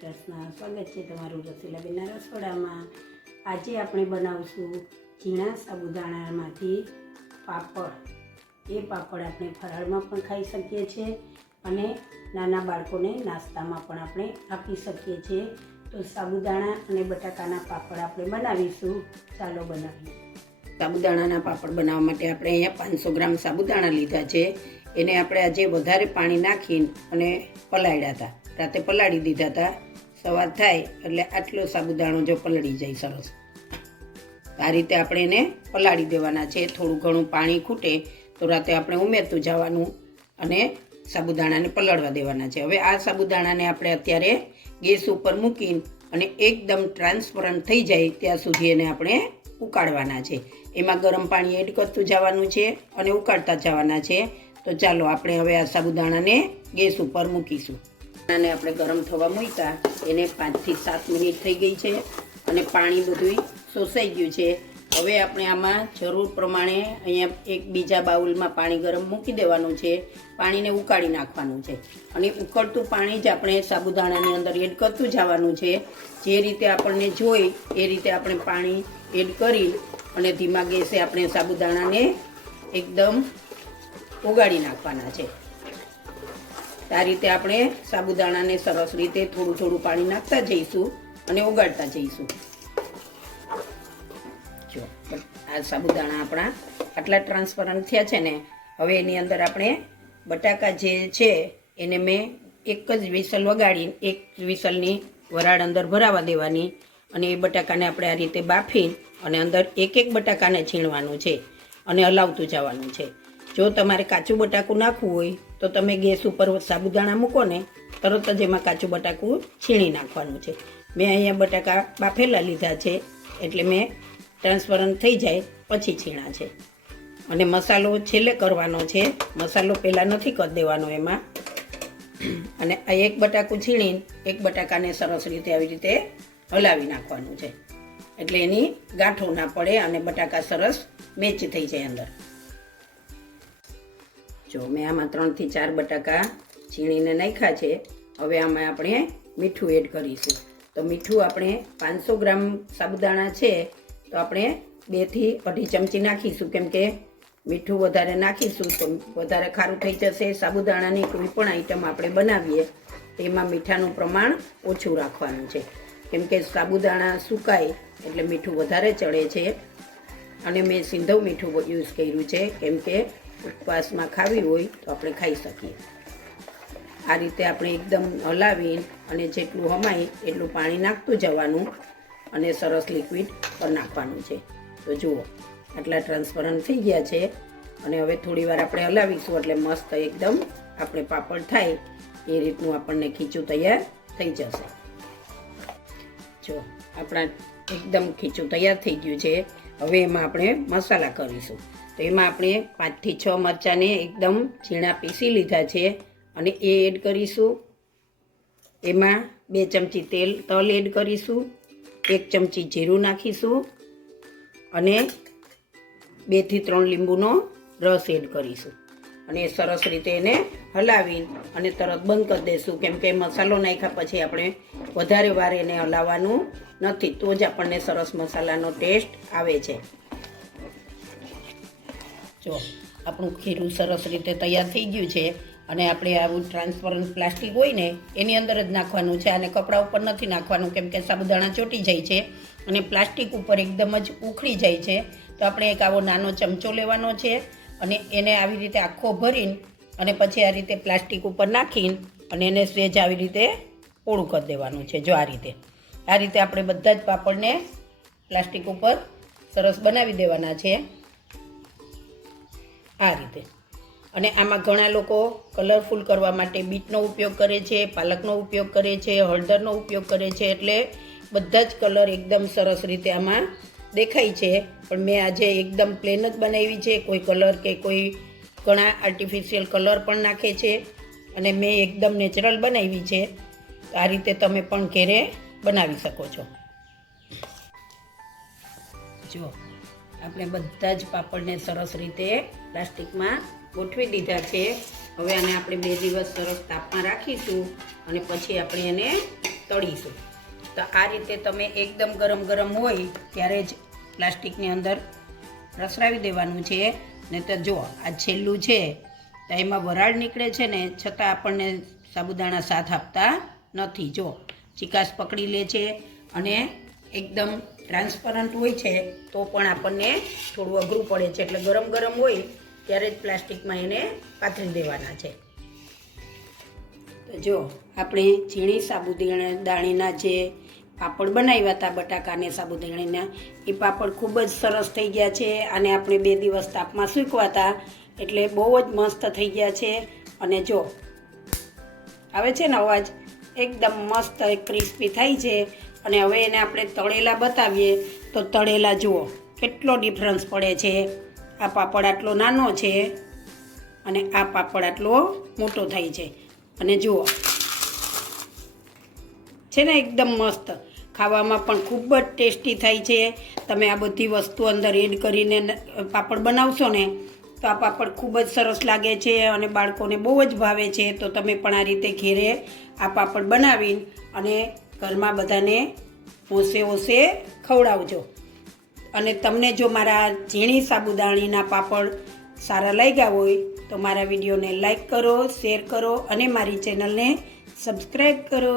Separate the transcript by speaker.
Speaker 1: કૃષ્ણ સ્વાગત છે તમારું રસીલાબેનના રસોડામાં. આજે આપણે બનાવશું ઝીણા સાબુદાણામાંથી પાપડ. એ પાપડ આપણે ફરાળમાં પણ ખાઈ શકીએ છીએ અને નાના બાળકોને નાસ્તામાં પણ આપણે આપી શકીએ છીએ. તો સાબુદાણા અને બટાકાના પાપડ આપણે બનાવીશું. ચાલો બનાવીએ.
Speaker 2: સાબુદાણાના પાપડ બનાવવા માટે આપણે અહીંયા પાંચસો ગ્રામ સાબુદાણા લીધા છે. એને આપણે આજે વધારે પાણી નાખીને અને પલાળ્યા હતા. રાતે પલાળી દીધા હતા સવાર થાય એટલે આટલો સાબુદાણો જો પલળી જાય સરસ. આ રીતે આપણે એને પલાળી દેવાના છે. થોડું ઘણું પાણી ખૂટે તો રાતે આપણે ઉમેરતું જવાનું અને સાબુદાણાને પલળવા દેવાના છે. હવે આ સાબુદાણાને આપણે અત્યારે ગેસ ઉપર મૂકીને અને એકદમ ટ્રાન્સપરન્ટ થઈ જાય ત્યાં સુધી એને આપણે ઉકાળવાના છે. એમાં ગરમ પાણી એડ કરતું જવાનું છે અને ઉકાળતા જવાના છે. તો ચાલો આપણે હવે આ સાબુદાણાને ગેસ ઉપર મૂકીશું. અને આપણે ગરમ થવા મૂક્યા એને પાંચથી સાત મિનિટ થઈ ગઈ છે અને પાણી બધું શોષાઈ ગયું છે. હવે આપણે આમાં જરૂર પ્રમાણે અહીંયા એક બીજા બાઉલમાં પાણી ગરમ મૂકી દેવાનું છે. પાણીને ઉકાળી નાખવાનું છે. અને ઉકળતું પાણી જ આપણે સાબુદાણાની અંદર એડ કરતું જવાનું છે. જે રીતે આપણને જોઈ એ રીતે આપણે પાણી એડ કરી અને ધીમા ગેસે આપણે સાબુદાણાને એકદમ ઉગાડી નાખવાના છે. આ રીતે આપણે સાબુદાણાને સરસ રીતે થોડું થોડું પાણી નાખતા જઈશું અને ઉગાડતા જઈશું. જો આ સાબુદાણા આપણા આટલા ટ્રાન્સપરન્ટ થયા છે ને, હવે એની અંદર આપણે બટાકા જે છે એને મેં એક જ વિસલ વગાડીને એક વિસલની વરાળ અંદર ભરાવા દેવાની અને એ બટાકાને આપણે આ રીતે બાફી અને અંદર એક એક બટાકાને છીણવાનું છે અને હલાવતું જવાનું છે. જો તમારે કાચું બટાકું નાખવું હોય તો તમે ગેસ ઉપર સાબુદાણા મૂકો ને, તરત જ એમાં કાચું બટાકું છીણી નાખવાનું છે. મેં અહીંયા બટાકા બાફેલા લીધા છે, એટલે મેં ટ્રાન્સપરન્ટ થઈ જાય પછી છીણા છે. અને મસાલો છેલ્લે કરવાનો છે, મસાલો પહેલાં નથી કરી દેવાનો એમાં. અને આ એક બટાકું છીણીને, એક બટાકાને સરસ રીતે આવી રીતે હલાવી નાખવાનું છે. એટલે એની ગાંઠો ના પડે અને બટાકા સરસ મેચ થઈ જાય અંદર. જો મેં આમાં ત્રણથી ચાર બટાકા છીણીને નાખ્યા છે. હવે આમાં આપણે મીઠું એડ કરીશું. તો મીઠું આપણે પાંચસો ગ્રામ સાબુદાણા છે, તો આપણે બેથી અઢી ચમચી નાખીશું. કેમ કે મીઠું વધારે નાખીશું તો વધારે ખારું થઈ જશે. સાબુદાણાની કોઈ પણ આઈટમ આપણે બનાવીએ તેમાં મીઠાનું પ્રમાણ ઓછું રાખવાનું છે. કેમ કે સાબુદાણા સુકાય એટલે મીઠું વધારે ચડે છે. અને મેં સિંધવ મીઠું યુઝ કર્યું છે. કેમ કે ઉપવાસમાં ખાવી હોય તો આપણે ખાઈ શકીએ. આ રીતે આપણે એકદમ હલાવી અને જેટલું હમાય એટલું પાણી નાખતું જવાનું અને સરસ લિક્વિડ પર નાખવાનું છે. તો જુઓ, આટલા ટ્રાન્સપરન્ટ થઈ ગયા છે અને હવે થોડી વાર આપણે હલાવીશું એટલે મસ્ત એકદમ આપણે પાપડ થાય એ રીતનું આપણને ખીચું તૈયાર થઈ જશે. જો, આપણા એકદમ ખીચું તૈયાર થઈ ગયું છે. હવે એમાં આપણે મસાલા કરીશું. તો એમાં આપણે પાંચથી છ મરચાંને એકદમ ઝીણા પીસી લીધા છે અને એ એડ કરીશું. એમાં બે ચમચી તેલ, તલ એડ કરીશું. એક ચમચી જીરું નાખીશું. અને બેથી ત્રણ લીંબુનો રસ એડ કરીશું. અને સરસ રીતે એને હલાવી અને તરત બંધ કરી દઈશું. કેમ કે મસાલો નાખ્યા પછી આપણે વધારે વાર એને હલાવવાનું નથી. તો જ આપણને સરસ મસાલાનો ટેસ્ટ આવે છે. જો આપણું ખીરું સરસ રીતે તૈયાર થઈ ગયું છે અને આપણે આવું ટ્રાન્સપરન્ટ પ્લાસ્ટિક હોય ને, એની અંદર જ નાખવાનું છે અને કપડા ઉપર નથી નાખવાનું, કેમ કે સાબુદાણા ચોટી જાય છે અને પ્લાસ્ટિક ઉપર એકદમ જ ઉખડી જાય છે. તો આપણે એક આવો નાનો ચમચો લેવાનો છે અને એને આવી રીતે આખો ભરીને અને પછી આ રીતે પ્લાસ્ટિક ઉપર નાખીને અને એને સ્વેજ આવી રીતે પોળું કરી દેવાનું છે, જો આ રીતે. આ રીતે આપણે બધા જ પાપડને પ્લાસ્ટિક ઉપર સરસ બનાવી દેવાના છે. આ રીતે. અને આમાં ઘણા લોકો કલરફુલ કરવા માટે બીટનો ઉપયોગ કરે છે, પાલકનો ઉપયોગ કરે છે, હળદરનો ઉપયોગ કરે છે, એટલે બધા જ કલર એકદમ સરસ રીતે આમાં દેખાય છે. પણ મેં આજે એકદમ પ્લેન જ બનાવી છે. કોઈ કલર કે કોઈ ઘણા આર્ટિફિશિયલ કલર પણ નાખે છે. અને મેં એકદમ નેચરલ બનાવી છે. આ રીતે તમે પણ ઘેરે બનાવી શકો છો. જો. આપણે બધા જ પાપડને સરસ રીતે પ્લાસ્ટિકમાં ગોઠવી દીધા છે. હવે આને આપણે બે દિવસ સરસ તાપમાં રાખીશું અને પછી આપણે એને તળીશું. તો આ રીતે તમે એકદમ ગરમ ગરમ હોય ત્યારે જ પ્લાસ્ટિકની અંદર રસરાવી દેવાનું છે. ને તો જો આ છેલ્લું છે, તો એમાં વરાળ નીકળે છે ને, છતાં આપણને સાબુદાણા સાથ આપતા નથી. જો ચિકાસ પકડી લે છે અને એકદમ ટ્રાન્સપરન્ટ હોય છે, તો પણ આપણને થોડું અઘરું પડે છે. એટલે ગરમ ગરમ હોય, ત્યારે જ પ્લાસ્ટિકમાં એને પાથરી દેવાના છે. તો જો, આપણે ઝીણી સાબુદાણા, દાણીના જે પાપડ બનાવ્યા હતા બટાકાને સાબુદાણાના, એ પાપડ ખૂબ જ સરસ થઈ ગયા છે અને આપણે બે દિવસ તાપમાં સૂકવા હતા, એટલે બહુ જ મસ્ત થઈ ગયા છે. અને જો, આવે છે ને અવાજ? એકદમ મસ્ત ક્રિસ્પી થાય છે. અને હવે એને આપણે તળેલા બતાવીએ, તો તળેલા જુઓ, કેટલો ડિફરન્સ પડે છે. આ પાપડ આટલો નાનો છે અને આ પાપડ આટલો મોટો થાય છે. અને જુઓ, છે ને એકદમ મસ્ત. ખાવામાં પણ ખૂબ જ ટેસ્ટી થાય છે. તમે આ બધી વસ્તુ અંદર એડ કરીને પાપડ બનાવશો ને, તો આ પાપડ ખૂબ જ સરસ લાગે છે અને બાળકોને બહુ જ ભાવે છે. તો તમે પણ આ રીતે ઘેરે આ પાપડ બનાવીને અને ઘરમાં બધાને ઓસે ઓસે ખવડાવજો. અને તમને જો મારા ઝીણી સાબુદાણીના પાપડ સારા લાગ્યા હોય, તો મારા વિડીયોને લાઈક કરો, શેર કરો અને મારી ચેનલને સબસ્ક્રાઈબ કરો.